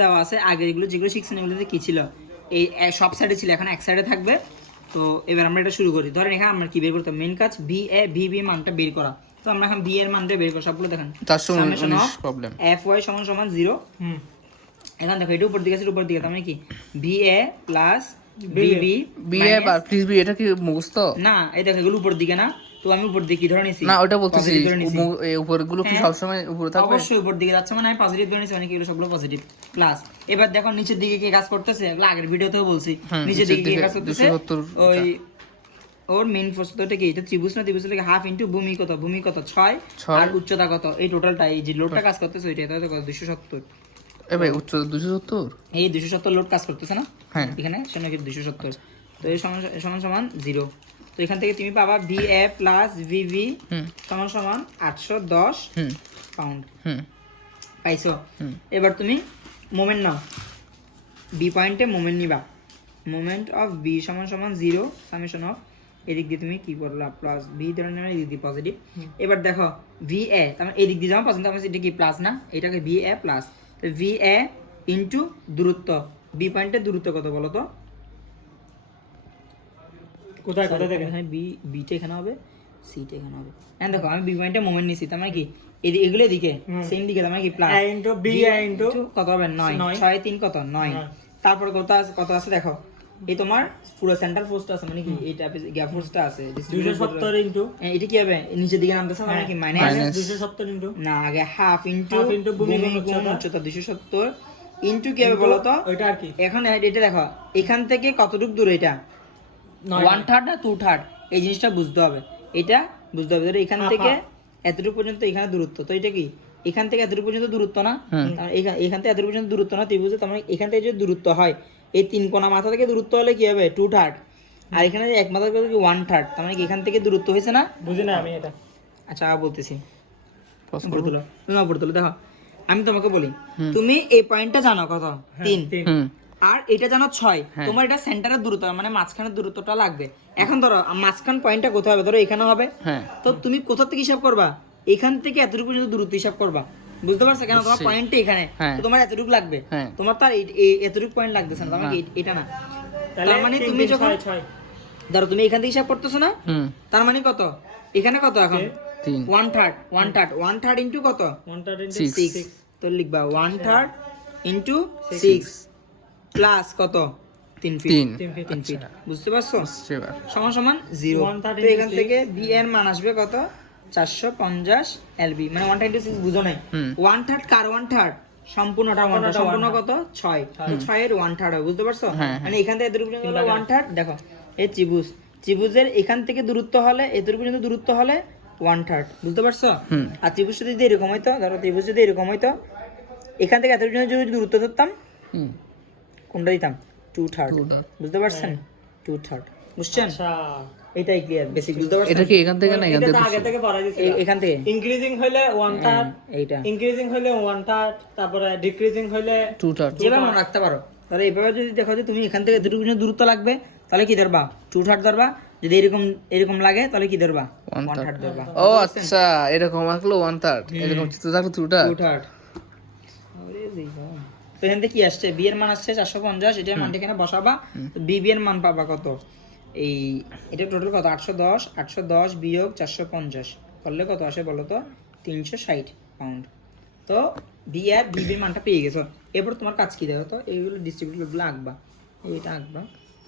দেওয়া আছে আগে এগুলো যেগুলো শিখছেন এগুলোতে কি ছিল, এই সব সাইডে ছিল, এখন এক সাইডে থাকবে। তো এবার আমরা এটা শুরু করি। ধরেন এখানে আমরা কি বের করতাম, মেন কাজ ভি এ ভি বি মানটা বের করা। তো আমরা এখন বি এর মানটা বের করি সবগুলো। দেখেন প্রবলেম এফ ওয়াই সমান সমান 0। এখন দেখো এটা উপর দিকে আছে, উপর দিকে তার মানে কি v a plus b b b a please b, এটা কি মুখস্থ না? এই দেখো এগুলো উপর দিকে না, তো আমি উপর দিকে কি ধরে নিছি না, ওটা বলতেছি উপরগুলো কি সব সময় উপরে থাকবে? অবশ্যই উপর দিকে যাচ্ছে, মানে আমি পজিটিভ ধরে নিছি, মানে কি এগুলো সবগুলো পজিটিভ প্লাস। এবার দেখো নিচের দিকে কি কাজ করতেছে, এগুলো আগের ভিডিওতেও বলছি, নিচের দিকে কি কাজ করতেছে, ওই ওর মেইন প্রশ্নটা কি, এটা ত্রিভুজ না, ত্রিভুজ থেকে হাফ ইনটু ভূমি কত, ভূমি কত 6 আর উচ্চতা কত, এই টোটালটা এই যে লোডটা কাজ করতেছে ওইটা এটা কত 270। এ ভাই উচ্চতা 270, এই 270 লোড কাজ করতেছে না হ্যাঁ এখানে, সেটা কি 270। তো এই সমান সমান 0। তো এখান থেকে তুমি পাবা V a plus V V সমান সমান 810 পাউন্ড। পাইছো? এবার তুমি মোমেন্ট নাও, বি পয়েন্টে মোমেন্ট নিবা। মোমেন্ট অফ বি সমান সমান 0 সামেশন অফ, এদিক দিয়ে তুমি কি করলা প্লাস বি ধরে নেবে, এদিক দিয়ে পজিটিভ। এবার দেখো ভি এ তার মানে এদিক দিয়ে যাও পছন্দ, আমার এটা কি প্লাস না, এটাকে ভি এ প্লাস। তো ভি এ ইন্টু দূরত্ব, বি পয়েন্টের দূরত্ব কত বলো তো? কোথায় কোথায় দেখেন, হ্যাঁ বি বিটা এখানে হবে, সিটা এখানে হবে। হ্যাঁ দেখো আমি বি পয়েন্টে মোমেন্ট নিছি, তার মানে কি এগুলো এদিকে সেম দিকে, তার মানে কি প্লাস ইনটু বি ইনটু কত হবে 9, 6 3 কত 9। তারপর কত আছে দেখো, এই তোমার পুরো সেন্টার ফোর্সটা আছে, মানে কি এইটা গ্যাপ ফোর্সটা আছে 270 ইনটু এটা কি হবে নিচের দিকে নামতেছে, মানে কি মাইনাস 270 ইনটু না আগে হাফ ইনটু ভূমি গুণ উচ্চতা 270 ইনটু কি হবে বলো তো? ওইটা আর কি এখন এটা দেখো এখান থেকে কতটুকু দূর, এটা 1/3 না 2/3, এই জিনিসটা বুঝতে হবে, এটা বুঝতে হবে। এখান থেকে এতটুকু পর্যন্ত এখানে দূরত্ব, তো এটা কি এখান থেকে এতটুকু পর্যন্ত দূরত্ব না, এখান থেকে এতটুকু পর্যন্ত দূরত্ব না ত্রিভুজে, তার মানে এখান থেকে যদি দূরত্ব হয় এই 3 কোণা মাথা থেকে দূরত্ব হলে কি হবে 2/3, আর এখানে এক মাথা থেকে 1/3, তার মানে এখান থেকে দূরত্ব হয়েছে না? বুঝি না আমি এটা। আচ্ছা বলতেছি, উপরে তুলো দেখো, আমি তোমাকে বলি তুমি এই পয়েন্টটা জানো কত 3 আর এটা জানো 6, তোমার এটা সেন্টারের দূরত্ব মানে মাঝখানের দূরত্বটা লাগবে। এখন ধরো মাঝখান পয়েন্টটা কোথায় হবে, ধরো এখানে হবে, তো তুমি কোথা থেকে হিসাব করবা, এখান থেকে এতটুকু পর্যন্ত দূরত্ব হিসাব করবা, বুঝতে পারছো? কেন তোমার পয়েন্টটা এখানে, তো তোমার এতটুকু লাগবে, তোমার তার এতটুকু পয়েন্ট লাগতেছে না, তোমার এটা না। তার মানে তুমি যখন ধরো তুমি এখান থেকে হিসাব করতেছো না, তার মানে কত এখানে কত এখন 1/3 ইনটু কত 6, তো লিখবা 1/3 ইনটু 6 প্লাস কত 3 ফিট, বুঝতে পারছো? সমান সমান 0। তো এখান থেকে বি এর মান আসবে কত 450 এলবি, মানে 1/3 ইনটু 6 বুঝো নাই, 1/3 কার 1/3 সম্পূর্ণটা, সম্পূর্ণ কত 6, তো 6 এর 1/3 হবে, বুঝতে পারছো? মানে এখান থেকে এতটুকু পর্যন্ত হলো 1/3। দেখো এই ত্রিভুজের এখান থেকে দূরত্ব হলে এতটুকু পর্যন্ত দূরত্ব হলে 1/3, বুঝতে পারছো? আর ত্রিভুজ যদি এরকম হইতো, ধরো ত্রিভুজ যদি এরকম হইতো, এখান থেকে এতটুকু পর্যন্ত যদি দূরত্ব ধরতাম কোনটা দিতাম 2/3, বুঝতে পারছেন? 2/3 বুঝছেন? এটাই ক্লিয়ার বেসিক, বুঝতে পারছেন? এটা কি এখান থেকে না এখান থেকে আগে থেকে পড়া দিয়েছে, এখান থেকে ইনক্রিজিং হইলে 1/3, এইটা ইনক্রিজিং হইলে 1/3, তারপরে ডিক্রিজিং হইলে 2/3, যেভাবে মনে রাখতে পারো। তাহলে এইভাবে যদি দেখো যে তুমি এখান থেকে এতটুকু পর্যন্ত দূরত্ব লাগবে, তাহলে কি ধরবা 2/3 ধরবা, যদি এরকম লাগে তাহলে কি ধরবা 1/3 ধরবা। ও আচ্ছা এরকম আসলো 1/3, এরকম চিত্র থাকলো 2/3। তো এখান থেকে কি আসছে, বি এর মান আসছে 450, এটার মানটা এখানে বসাবা, তো বি এর মান পাবা কত, এই এটা টোটাল কত 810 বিয়োগ 450 করলে কত আসে বলো তো 360 পাউন্ড। তো বি এর মানটা পেয়ে গেছো। এরপর তোমার কাজ কি দেখো তো, এইগুলো ডিস্ট্রিবিউটরগুলো আঁকবা, এইটা আঁকবা,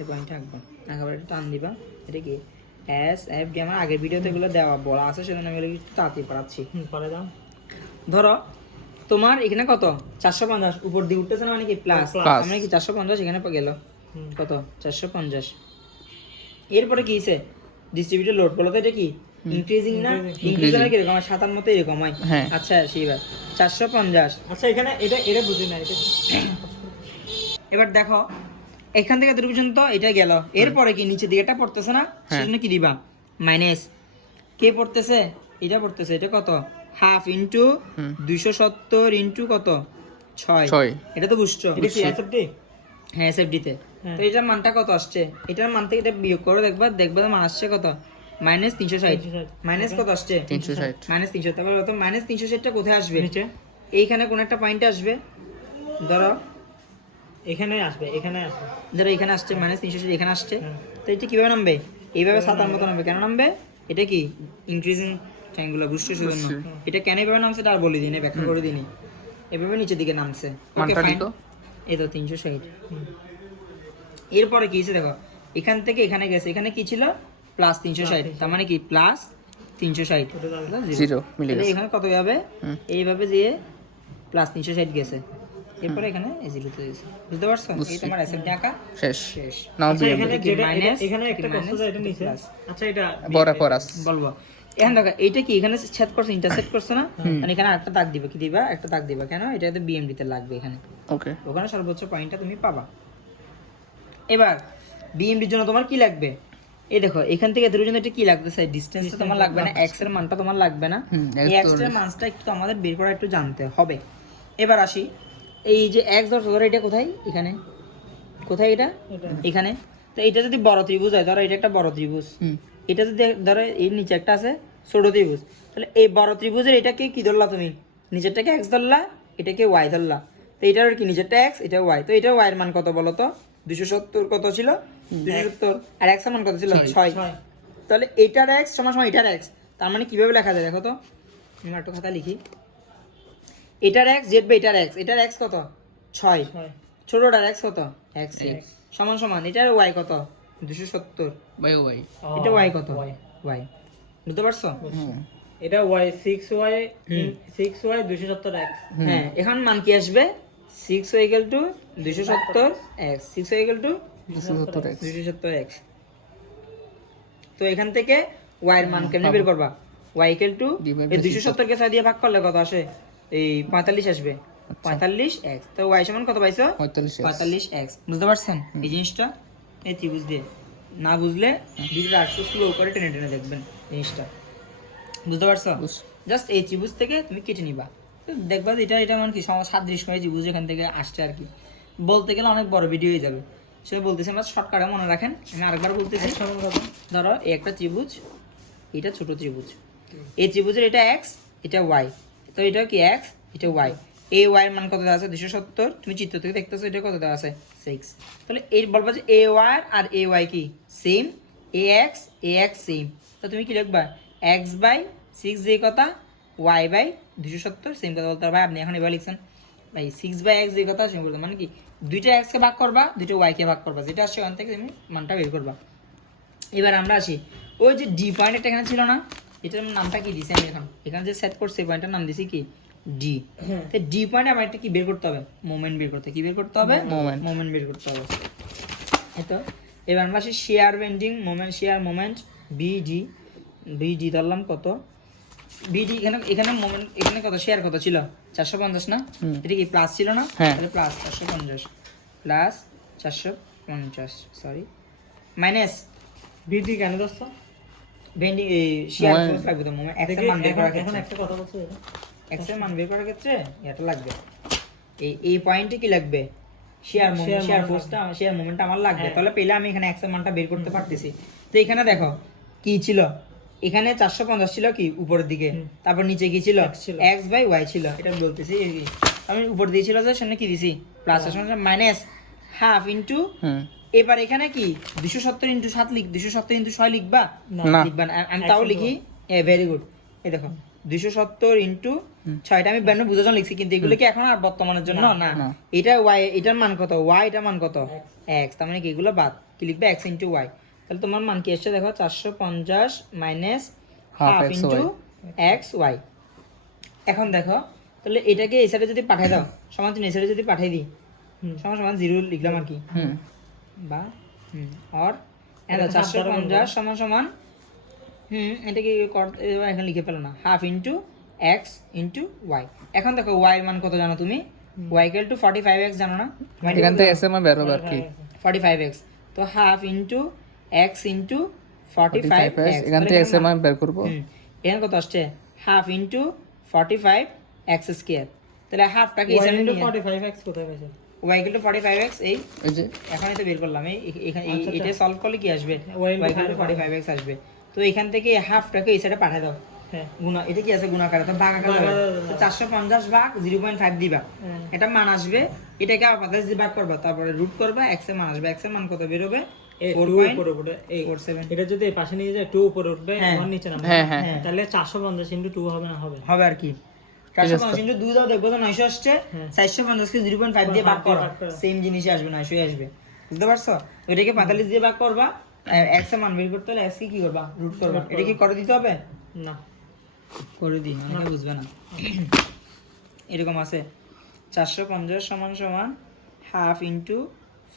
এই পয়েন্টটা আঁকবা, আঁকাবার এটা টান দিবা, এটা কি এস এফ ডি, আমার আগের ভিডিওতে এগুলো দেওয়া বলা আছে, সেজন্য আমি এগুলো একটু তাড়াতাড়ি পড়াচ্ছি। পরে দাও। ধরো তোমার এখানে কত 450 উপর দিয়ে উঠতেছে না, মানে কি প্লাস, মানে কি 450 এখানে গেল কত 450। এরপরে কি হইছে ডিস্ট্রিবিউটেড লোড বলো তো, এটা কি ইনক্রিজিং না, ইনক্রিজিং কি এরকম 57 মতো এরকম হয়। আচ্ছা সেইবার 450, আচ্ছা এখানে এটা বুঝি না, এটা এবার দেখো এখান থেকে এতটুকু পর্যন্ত এটা গেল, এরপরে কি নিচে দিকে এটা পড়তেছে না, সেজন্য কি দিবা মাইনাস, কে পড়তেছে এটা পড়তেছে, এটা কত হাফ ইনটু 270 ইনটু কত 6, এটা তো বুঝছো? এটা কি এসএফডি? হ্যাঁ এসএফডি তে। তো এটার মানটা কত আসছে, এটার মান থেকে এটা বিয়োগ করে দেখবা মান আসছে কত -360, মাইনাস কত আসছে 360, -300। তারপর কত -360টা কোথায় আসবে, নিচে এইখানে কোন একটা পয়েন্টে আসবে, ধরো এখানে আসবে এখানে আসবে ধরো এখানে আসছে -360 এখানে আসছে, তো এটা কিভাবে নামবে? এইভাবে সাতার মতো নামবে। কেন নামবে? এটা কি ইনক্রিজিং ট্রায়াঙ্গুলার বুস্টের জন্য। এটা কেন এইভাবে নামছে এটা আর বলে দিই, ব্যাখ্যা করে দিই। এভাবে নিচের দিকে নামছে। ওকে মানটা ফাইন, লিখো। এই তো 360। এরপরে কি হয়েছে দেখো, এখান থেকে এখানে গেছে, এখানে কি ছিল +360, তার মানে কি +360 জিরো মিলে তাহলে গেছে। এখানে কত যাবে? এইভাবে দিয়ে +360 গেছে, এরপরে এখানে জিরোতে গেছে। বুঝতে পারছো? এই তোমার অ্যাসেপ্ট আঁকা শেষ। শেষ। নাও আচ্ছা, এখানে কি যেটা minus, এখানে কি একটা minus, কষ্ট এটা কি নিচে plus? আচ্ছা এটা বড় করাস বলবো এখন দেখো এইটা কি এখানে ছেদ করছে, ইন্টারসেক্ট করছে না, মানে এখানে একটা দাগ দিবা, কি দিবা? একটা দাগ দিবা। কেন? এটা তো বিএমডি তে লাগবে এখানে, ওকে। ওখানে সর্বোচ্চ পয়েন্টটা তুমি পাবা। এবার বিএমডির জন্য তোমার কি লাগবে? এই দেখো এখান থেকে এদের জন্য এটা কি লাগতেছে? ডিসটেন্সটা তোমার লাগবে না, এক্স এর মানটা তোমার লাগবে না। এই এক্স এর মানটা একটু আমাদের বের করা একটু জানতে হবে। এবার আসি, এই যে এক্স ধরো এটা কোথায়? এখানে। কোথায় এটা? এখানে। তো এটা যদি বড় ত্রিভুজ হয়, ধরো এটা একটা বড় ত্রিভুজ, এটা যদি ধরো এর নিচে একটা আছে ছোট ত্রিভুজ, তাহলে এই বড় ত্রিভুজের এটাকে কি ধরলা তুমি? নিচেরটাকে এক্স ধরলা, এটাকে ওয়াই ধরলা। তো এটার কি নিচেরটা এক্স, এটা ওয়াই। তো এটা ওয়াই এর মান কত বলো তো? 270 কত ছিল? 270। আর এক্স এর মান কত ছিল? 6। তাহলে এটার এক্স সমান সমান এটার এক্স। তার মানে কিভাবে লেখা যায় দেখো তো, আমি একটা খাতা লিখি। এটার এক্স জেড বাই এটার এক্স, এটার এক্স কত? 6। ছোটটার এক্স কত? এক্স সমান সমান এটার ওয়াই কত? 270। Bye bye. এটা ওয়াই কত? ওয়াই। বুঝতে পারছো? এটা y 6y 270x। হ্যাঁ, এখন মান কি আসবে? 6y = 270x, 6y = 270x। তো এখান থেকে y এর মান কেমনে বের করবা? y = এই 270 কে 6 দিয়ে ভাগ করলে কত আসে? এই 45 আসবে। 45x। তো y সমান কত পাইছো? 45x। বুঝতে পারছেন এই জিনিসটা? এই ত্রিভুজ দিয়ে না বুঝলে ভিডিওটা আরেকটু স্লো করে টেনে টেনে দেখবেন জিনিসটা। বুঝতে পারছো? জাস্ট এই ত্রিভুজ থেকে তুমি কেটে নিবা, তো দেখবা যে এটা মানে কি সাদৃশ্য করে ত্রিভুজ এখান থেকে আসছে আর কি। বলতে গেলে অনেক বড় ভিডিও হয়ে যাবে, সে বলতেছি আমরা শর্টকাটে মনে রাখেন। আমি আরেকবার বলতেছি, ধরো এই একটা ত্রিভুজ, এটা ছোট ত্রিভুজ, এই ত্রিভুজের এটা এক্স, এটা ওয়াই, তো এটা কি এক্স, এটা ওয়াই। এ ওয়াই এর মান কত দেওয়া আছে? 270। তুমি চিত্র থেকে দেখতেছো এটা কত দেওয়া আছে? 6। তাহলে এই বলবা যে A Y R A Y কি সেম, এ এক্স সেম। তো তুমি কি লিখবা? x/6 যে কথা, y/270 সেম কথা বলতে হবে। আপনি এখন এবার লিখছেন ভাই 6/x যে কথা সেম বলতে মানে কি দুইটা x কে ভাগ করবা, দুইটা y কে ভাগ করবা, যেটা আসছে ওখান থেকে তুমি মানটা বের করবা। এবার আমরা আসি, ওই যে ডি পয়েন্ট একটা এখানে ছিল না, এটার নামটা কি দিছি আমি এখানে যে সেট করছি পয়েন্টটার নাম দিছি কি ডি। তো ডি পয়েন্টে আমার একটা কি বের করতে হবে? মোমেন্ট বের করতে। কি বের করতে হবে? মোমেন্ট বের করতে হবে। এতো এবার আমরা আসি share bending moment, share moment BD ধরলাম কত? বিডি এখানে মোমেন্ট এখানে কত শেয়ার কত ছিল? 450 না? এটা কি প্লাস ছিল না? তাহলে প্লাস 450 প্লাস 450 সরি মাইনাস ভিডি কেন দোস্ত? বেন্ডিং এই শেয়ার ফোর্স লাগবে তো মোমেন্ট এক্স এর মান বের করার এখন ক্ষেত্রে, একটা কথা বলছো এটা এক্স এর মান বের করার ক্ষেত্রে এটা লাগবে। এই পয়েন্টে কি লাগবে? শেয়ার মোমেন্ট, শেয়ার ফোর্সটা, শেয়ার মোমেন্টটা আমার লাগবে। তাহলে পেলে আমি এখানে এক্স এর মানটা বের করতে পারতেছি। তো এখানে দেখো কি ছিল, এখানে 450 ছিল কি উপরের দিকে, তারপর নিচে কি ছিল? x/y ছিল। এটা বলতেছি আমি উপর দিয়েছিল যে সামনে কি দিছি প্লাস মাইনাস হাফ ইনটু, এবার এখানে কি 270 × 7 লিখ, 270 × 6 লিখবা? লিখবা না, আমি তাও লিখি। Very good. এই দেখো 270 × 6টা আমি ব্যান্ড বুঝার জন্য লিখছি, কিন্তু এগুলো কি এখন আর বর্তমানের জন্য না। এটা y, এটার মান কত? y, এটার মান কত? x। তার মানে কি এগুলো বাদ, কি লিখবে? x × y। তাহলে তোমার মান কি আসছে দেখো 450 মাইনাস হাফ ইনটু xy। এখন দেখো তাহলে এটাকে এই সাইডে যদি পাঠিয়ে দাও সমান চিহ্ন এই সাইডে যদি পাঠিয়ে দিই সমান সমান 0 লিখলাম আর কি, বা আর 450 সমান সমান এটাকে এখানে লিখে পেলো না, half into x into y. এখন দেখো ওয়াই এর মান কত জানো তুমি? y = 45x জানো না? এখান থেকে এস এর মান বের হবে আর কি 45x। তো half into x into 45x, এখান থেকে এস এর মান বের করব। এখানে কত আসছে? Half into 45x²। তাহলে হাফটা কি এখানে নিয়ে 45x কোথায় পাইছেন? y = 45x এই যে এখনই তো বের করলাম। এখানে এটা সলভ করলে কি আসবে? y = 45x আসবে। তো এখান থেকে হাফটাকে এই সাইডে পাঠিয়ে দাও, হ্যাঁ গুণা এটা কি আছে গুণাকার তো ভাগ আকারে ভাগ হবে। আকারে তো 450 ভাগ 0.5 দিবা, হ্যাঁ। এটা মান আসবে, এটাকে আবার 45 দিয়ে ভাগ করবা, তারপরে রুট করবা, x এর মান আসবে, x এর মান কত বের হবে এই 2 উপরে উঠে এই 4.47 এটা যদি এই পাশে নিয়ে যায় 2 উপরে উঠবে হ্যাঁ। 1 নিচে নামবে হ্যাঁ, হ্যাঁ। তাহলে 450 ইনটু 2 হবে না হবে হবে আর কি। 450 ইনটু 2 দাও, দেখবো তো 900 আসছে, হ্যাঁ। 450 কে 0.5 দিয়ে ভাগ করো, ভাগ করো। সেম জিনিসই আসবে, 900 আসবে, বুঝতে পারছো? ওইটাকে 45 দিয়ে ভাগ করবা, x এর মান বের করতে হলে x কে কি করবা রুট করবা, এটা কি করে দিতে হবে? না করে দিই, অনেকে বুঝবে না। এরকম আছে 450 সমান সমান হাফ ইন্টু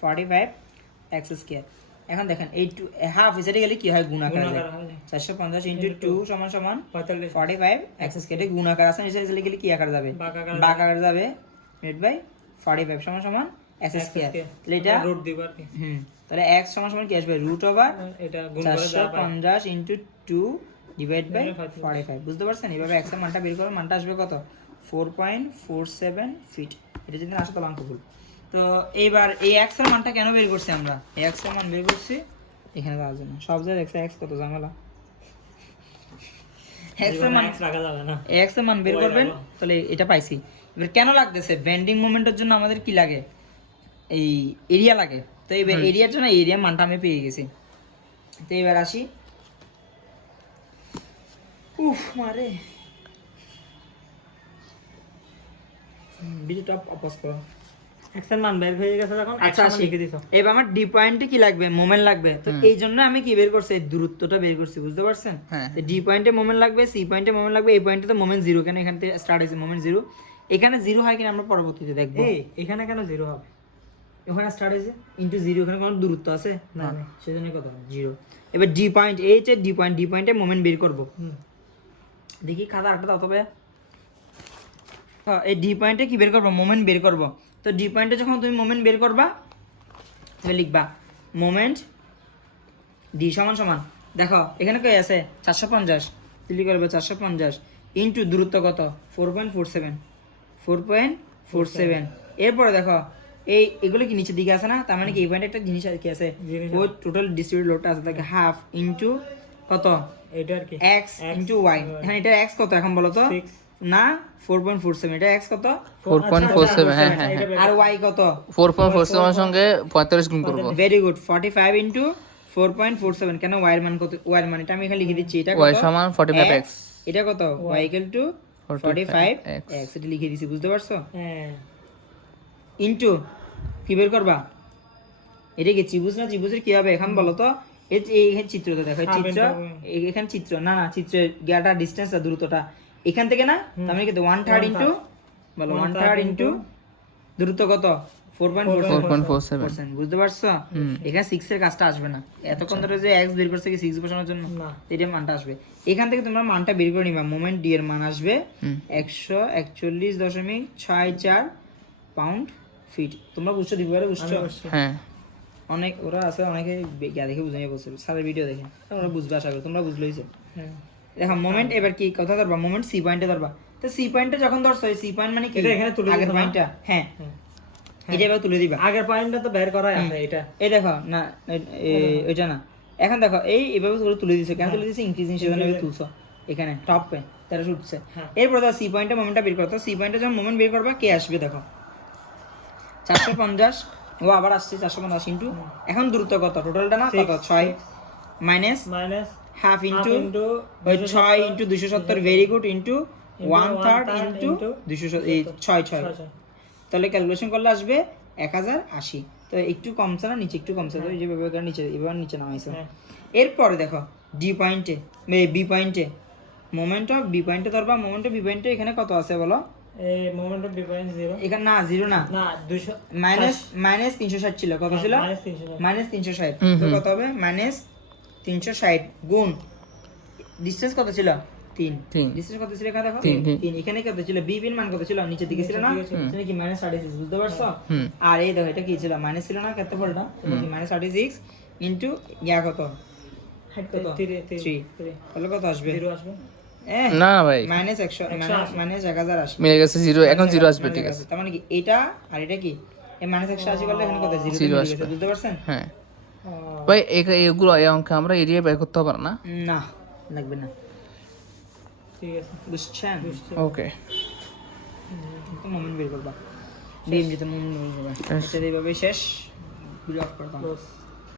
45 এক্স স্কোয়ার। এখন দেখেন এই হাফ এসে গেলে কি হয় গুণাকার যায়, 450 ইন্টু 2 সমান সমান 45 এক্স স্কোয়ার, গুণাকার আছে এসে গেলে কি আকার যাবে, ভাগ আকার যাবে, ডিভাইড বাই 45 সমান সমান এক্স স্কোয়ার। তাহলে এটা রুট দিবা আর কি তাহলে x সমান সমান কি আসবে রুট ওভার এটা গুণ করে যা পাই 450 ইন্টু 2 ডিভাইড বাই 45, বুঝতে পারছেন? এভাবে x এর মানটা বের করো, মানটা আসবে কত 4.47 ফিট। এটা যদি আসে তাহলে অঙ্ক ভুল। তো এইবার এই x এর মানটা কেন বের করছি আমরা, এই x এর মান বের করছি এখানে দেওয়ার জন্য, সব জায়গায় x কত ঝামেলা, x এর মান রাখা যাবে না x এর মান বের করবেন, তাহলে এটা পাইছি। এবার কেন লাগতেছে, বেন্ডিং মোমেন্টের জন্য আমাদের কি লাগে, এই এরিয়া লাগে, তো এই এরিয়ার জন্য এরিয়া মানটা আমি পেয়ে গেছি। তো এবার আসি, উফ মারে ভিডিওটা অপজ করো। x এর মান বের হয়ে গেছে যখন আচ্ছা x আসি, লিখে দিছো এবার আমার ডি পয়েন্টে কি লাগবে, মোমেন্ট লাগবে, তো এই জন্য আমি কি বের করছি, এই দূরত্বটা বের করছি, বুঝতে পারছেন? হ্যাঁ। তো ডি পয়েন্টে মোমেন্ট লাগবে, সি পয়েন্টে মোমেন্ট লাগবে, এই পয়েন্টে তো মোমেন্ট জিরো, কেন এখান থেকে স্টার্ট হয়েছে মোমেন্ট জিরো, এখানে জিরো হয় কিনা আমরা পরবর্তীতে দেখবো। এই এখানে কেন 0 হবে ওখানে স্টার্ট হয়েছে ইনটু জিরো, ওখানে কোনো দূরত্ব আছে না, না। সেজন্য কত জিরো। এবার ডি পয়েন্ট, এই যে ডি পয়েন্টে মোমেন্ট বের করবো, দেখি খাতা আটটা দাও তবে। এই ডি পয়েন্টে কি বের করবো, মোমেন্ট বের করবো। তো ডি পয়েন্টে যখন তুমি মোমেন্ট বের করবা, তাহলে লিখবা মোমেন্ট ডি সমান সমান, দেখো এখানে কই আছে 450, তুলি করবে 450 ইন্টু দূরত্ব কত 4.47, এরপরে দেখো এই এগুলো কি নিচের দিকে আছে না, তার মানে কি এই পয়েন্টে একটা জিনিস কি আছে, ওই টোটাল ডিস্ট্রিবিউটেড লোডটা আছে, তাকে হাফ ইন্টু কত এটা আর কি x ইন্টু y, হ্যাঁ এটা x কত এখন বলো তো, 6 না 4.47, এটা x কত 4.47 হ্যাঁ হ্যাঁ হ্যাঁ আর y কত 4.47 সঙ্গে 45 গুণ করব, ভেরি গুড 45 ইন্টু 4.47, কেন y এর মান কত, y এর মান এটা আমি এখানে লিখে দিচ্ছি, এটা y সমান 45x, এটা কত y equal to 45x, 45x এটা লিখে দিছি, বুঝতে পারছো? হ্যাঁ ইন্টু কি বের করবা, এটা কি ত্রিভুজ না, ত্রিভুজের কি হবে এখন বলো তো, এইখানে চিত্রটা দেখো, চিত্র এখানে চিত্র না না চিত্রের গিয়াটা ডিসটেন্স দূরত্বটা এখান থেকে না, তার মানে কি 1/3 ইন্টু বলো 1/3 ইন্টু দূরত্ব কত 4.47, বুঝতে পারছো? এখানে 6 এর কাজটা আসবে না, এতক্ষণ ধরে যে x বের করছে কি 6 বসানোর জন্য না এটা মানটা আসবে, এখান থেকে তোমরা মানটা বের করে নিবা, মোমেন্ট ডি এর মান আসবে 141.64 পাউন্ড ফিট। তোমরা বুঝছো দিবারে, বুঝছো? হ্যাঁ অনেক ওরা আছে, অনেকে গিয়া দেখে বুঝে নিয়ে বলছে, স্যারের ভিডিও দেখে ওরা বুঝবে, আশা করি তোমরা বুঝলেইছো। হ্যাঁ দেখো মোমেন্ট এবার কি কথা ধরবা, মোমেন্ট সি পয়েন্টে ধরবা, তো সি পয়েন্টে যখন ধরছো এই সি পয়েন্ট মানে কি এটা এখানে তুলে আগের দিছো না? পয়েন্টটা, হ্যাঁ এটা এবার তুলে দিবা, আগের পয়েন্টটা তো বের করাই আছে এটা এই দেখো না ওইটা না, এখন দেখো এই এভাবে তুলে দিছো, কেন তুলে দিছো, ইনক্রিজিং সেভেন এভাবে তুলছো এখানে টপে 1300 উঠছে, এরপর দেখো সি পয়েন্টে মোমেন্টটা বের করতে, সি পয়েন্টে যখন মোমেন্ট বের করবা কে আসবে দেখো 450, ও আবার আসছে 450 ইন্টু, এখন দূরত্ব কত টোটালটা না কত 6 মাইনাস মাইনাস হাফ ইন্টু ওই 6 into 270, very good, into 1/3 into 200 এই 6 তাহলে ক্যালকুলেশন করলে আসবে 1080, তো একটু কমছে না, নিচে একটু কমছে, তো এই যে ব্যবহার নিচে এবার নিচে নামাইছে। এরপরে দেখো ডি পয়েন্টে বি পয়েন্টে মোমেন্ট অফ বি পয়েন্টে ধরবা, মোমেন্ট অফ বি পয়েন্টে এখানে কত আছে বলো, এই মোমেন্ট অফ ডিফারেন্স 0 এখানে না জিরো না না 200 মাইনাস 360 ছিল, কত ছিল মাইনাস 360, তো কত হবে মাইনাস 360 গুণ ডিসটেন্স কত ছিল 3, ডিসটেন্স কত ছিল এখানে দেখো 3, এখানে কত ছিল বি এর মান কত ছিল নিচের দিকে ছিল না, এটা কি মাইনাস 36, বুঝতে পারছো? আর এই দেখো এটা কি ছিল মাইনাস ছিল না, কত বলটা কি মাইনাস 36 ইনটু ইয়া কত হাইট কত 3, তাহলে কত আসবে 0 আসবে না ভাই মাইনাস 100 মাইনাস 1080 মিলে গেছে 0, এখন 0 আসবে, ঠিক আছে। তার মানে কি এটা আর এটা কি এই মাইনাস 180 করলে এখানে কত 0 মিলে গেছে, বুঝতে পারছেন? হ্যাঁ ভাই এগুলো এই অঙ্কে আমরা এরিয়া বের করতে পারবো না, না লাগবে না, ঠিক আছে বুঝছেন ওকে তো মোমেন্ট বের করবা বিএমজিতে মোমেন্ট বের করবা এটা এইভাবে শেষ ভিডিও অফ করবা ক্লোজ